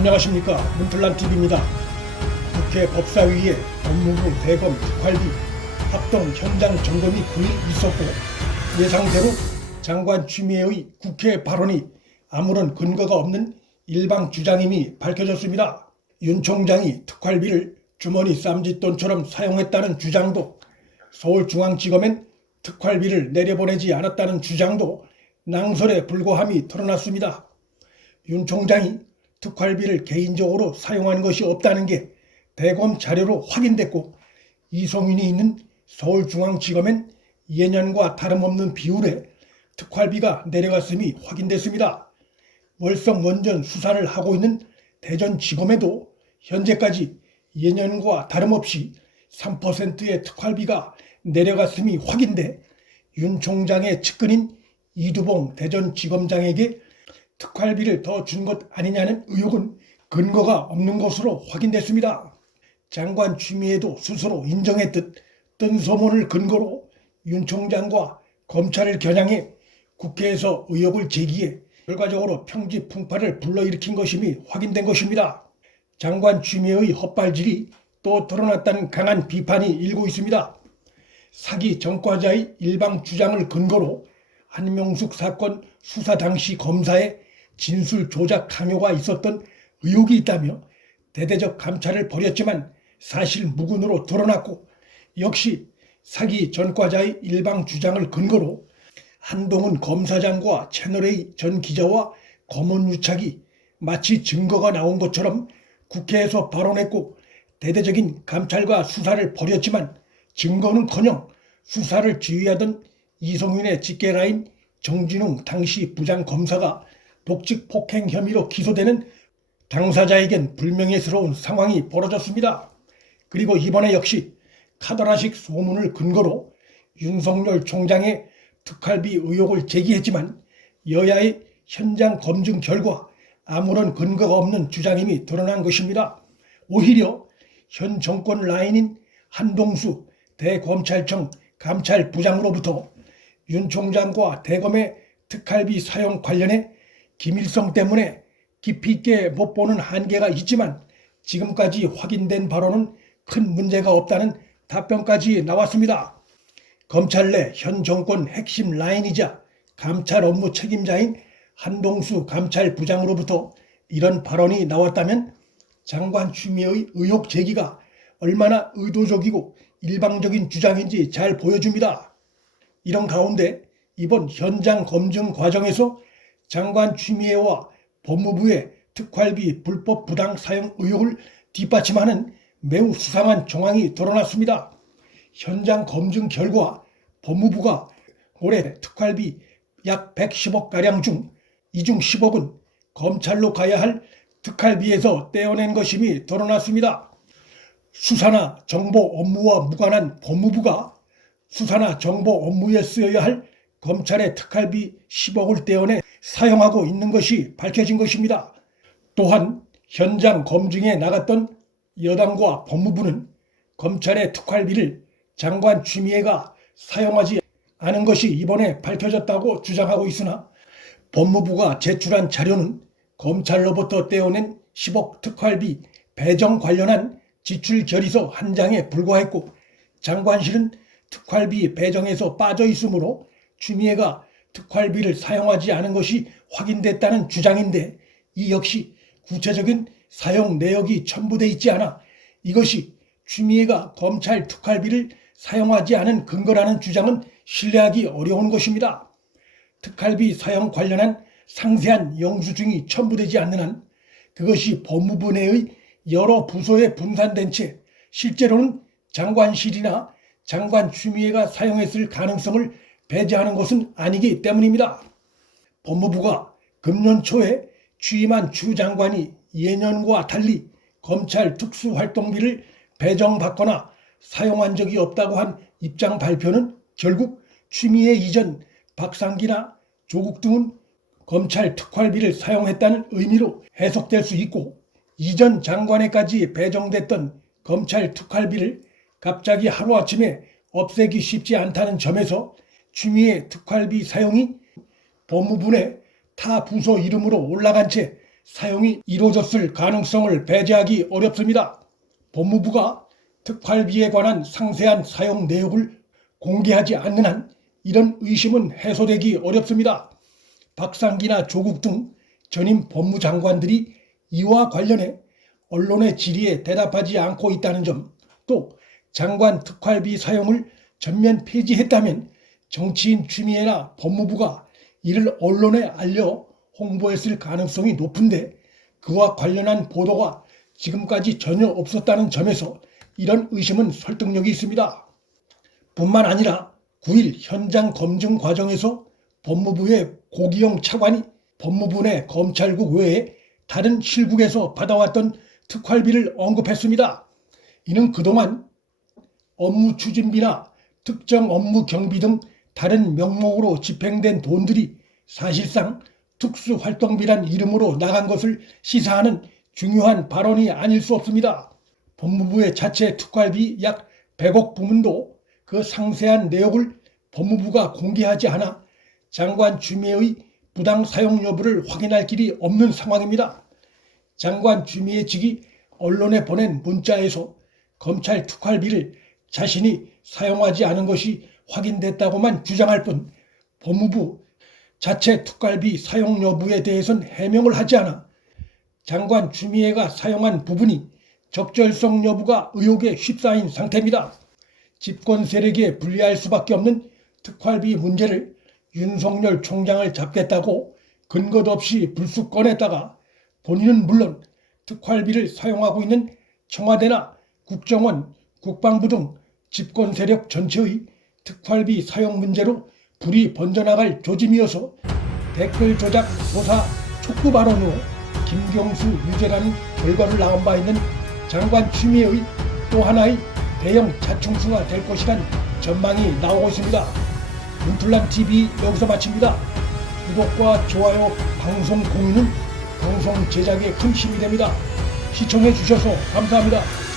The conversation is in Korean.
안녕하십니까, 문틀란TV입니다. 국회 법사위에 법무부 대검 특활비 합동 현장 점검이 9일 있었고, 예상대로 장관 추미애의 국회 발언이 아무런 근거가 없는 일방 주장임이 밝혀졌습니다. 윤 총장이 특활비를 주머니 쌈짓돈처럼 사용했다는 주장도, 서울중앙지검엔 특활비를 내려보내지 않았다는 주장도 낭설에 불과함이 드러났습니다. 윤 총장이 특활비를 개인적으로 사용한 것이 없다는 게 대검 자료로 확인됐고, 이송윤이 있는 서울중앙지검엔 예년과 다름없는 비율에 특활비가 내려갔음이 확인됐습니다. 월성원전 수사를 하고 있는 대전지검에도 현재까지 예년과 다름없이 3%의 특활비가 내려갔음이 확인돼 윤 총장의 측근인 이두봉 대전지검장에게 특활비를 더 준 것 아니냐는 의혹은 근거가 없는 것으로 확인됐습니다. 장관 추미애도 스스로 인정했듯 뜬 소문을 근거로 윤 총장과 검찰을 겨냥해 국회에서 의혹을 제기해 결과적으로 평지풍파를 불러일으킨 것임이 확인된 것입니다. 장관 추미애의 헛발질이 또 드러났다는 강한 비판이 일고 있습니다. 사기 전과자의 일방 주장을 근거로 한명숙 사건 수사 당시 검사의 진술 조작 강요가 있었던 의혹이 있다며 대대적 감찰을 벌였지만 사실 무근으로 드러났고, 역시 사기 전과자의 일방 주장을 근거로 한동훈 검사장과 채널A 전 기자와 검언유착이 마치 증거가 나온 것처럼 국회에서 발언했고, 대대적인 감찰과 수사를 벌였지만 증거는커녕 수사를 지휘하던 이송윤의 직계라인 정진웅 당시 부장검사가 독직 폭행 혐의로 기소되는 당사자에겐 불명예스러운 상황이 벌어졌습니다. 그리고 이번에 역시 카더라식 소문을 근거로 윤석열 총장의 특활비 의혹을 제기했지만 여야의 현장 검증 결과 아무런 근거가 없는 주장임이 드러난 것입니다. 오히려 현 정권 라인인 한동수 대검찰청 감찰부장으로부터 윤 총장과 대검의 특활비 사용 관련해 기밀성 때문에 깊이 있게 못 보는 한계가 있지만 지금까지 확인된 바로는 큰 문제가 없다는 답변까지 나왔습니다. 검찰 내 현 정권 핵심 라인이자 감찰 업무 책임자인 한동수 감찰부장으로부터 이런 발언이 나왔다면 장관 추미애의 의혹 제기가 얼마나 의도적이고 일방적인 주장인지 잘 보여줍니다. 이런 가운데 이번 현장 검증 과정에서 장관 추미애와 법무부의 특활비 불법 부당 사용 의혹을 뒷받침하는 매우 수상한 정황이 드러났습니다. 현장 검증 결과 법무부가 올해 특활비 약 110억가량 중 이 중 10억은 검찰로 가야 할 특활비에서 떼어낸 것임이 드러났습니다. 수사나 정보 업무와 무관한 법무부가 수사나 정보 업무에 쓰여야 할 검찰의 특활비 10억을 떼어내 사용하고 있는 것이 밝혀진 것입니다. 또한 현장 검증에 나갔던 여당과 법무부는 검찰의 특활비를 장관 추미애가 사용하지 않은 것이 이번에 밝혀졌다고 주장하고 있으나, 법무부가 제출한 자료는 검찰로부터 떼어낸 10억 특활비 배정 관련한 지출 결의서 한 장에 불과했고, 장관실은 특활비 배정에서 빠져 있으므로 추미애가 특활비를 사용하지 않은 것이 확인됐다는 주장인데, 이 역시 구체적인 사용 내역이 첨부돼 있지 않아 이것이 추미애가 검찰 특활비를 사용하지 않은 근거라는 주장은 신뢰하기 어려운 것입니다. 특활비 사용 관련한 상세한 영수증이 첨부되지 않는 한 그것이 법무부 내의 여러 부서에 분산된 채 실제로는 장관실이나 장관 추미애가 사용했을 가능성을 배제하는 것은 아니기 때문입니다. 법무부가 금년 초에 취임한 추 장관이 예년과 달리 검찰 특수활동비를 배정받거나 사용한 적이 없다고 한 입장 발표는 결국 추미애 이전 박상기나 조국 등은 검찰 특활비를 사용했다는 의미로 해석될 수 있고, 이전 장관에까지 배정됐던 검찰 특활비를 갑자기 하루아침에 없애기 쉽지 않다는 점에서 추미애 특활비 사용이 법무부 내 타 부서 이름으로 올라간 채 사용이 이루어졌을 가능성을 배제하기 어렵습니다. 법무부가 특활비에 관한 상세한 사용 내역을 공개하지 않는 한 이런 의심은 해소되기 어렵습니다. 박상기나 조국 등 전임 법무장관들이 이와 관련해 언론의 질의에 대답하지 않고 있다는 점, 또 장관 특활비 사용을 전면 폐지했다면 정치인 추미애나 법무부가 이를 언론에 알려 홍보했을 가능성이 높은데 그와 관련한 보도가 지금까지 전혀 없었다는 점에서 이런 의심은 설득력이 있습니다. 뿐만 아니라 9일 현장 검증 과정에서 법무부의 고기영 차관이 법무부 내 검찰국 외에 다른 실국에서 받아왔던 특활비를 언급했습니다. 이는 그동안 업무 추진비나 특정 업무 경비 등 다른 명목으로 집행된 돈들이 사실상 특수활동비란 이름으로 나간 것을 시사하는 중요한 발언이 아닐 수 없습니다. 법무부의 자체 특활비 약 100억 부문도 그 상세한 내역을 법무부가 공개하지 않아 장관 추미애의 부당 사용 여부를 확인할 길이 없는 상황입니다. 장관 추미애 측이 언론에 보낸 문자에서 검찰 특활비를 자신이 사용하지 않은 것이 확인됐다고만 주장할 뿐 법무부 자체 특활비 사용 여부에 대해선 해명을 하지 않아 장관 추미애가 사용한 부분이 적절성 여부가 의혹에 휩싸인 상태입니다. 집권 세력에 불리할 수밖에 없는 특활비 문제를 윤석열 총장을 잡겠다고 근거도 없이 불쑥 꺼냈다가 본인은 물론 특활비를 사용하고 있는 청와대나 국정원, 국방부 등 집권 세력 전체의 특활비 사용 문제로 불이 번져나갈 조짐이어서 댓글 조작 조사 촉구 발언으로 김경수 유죄라는 결과를 낳은 바 있는 장관 추미애의 또 하나의 대형 자충수가 될 것이란 전망이 나오고 있습니다. 문틀란TV 여기서 마칩니다. 구독과 좋아요, 방송 공유는 방송 제작에 큰 힘이 됩니다. 시청해 주셔서 감사합니다.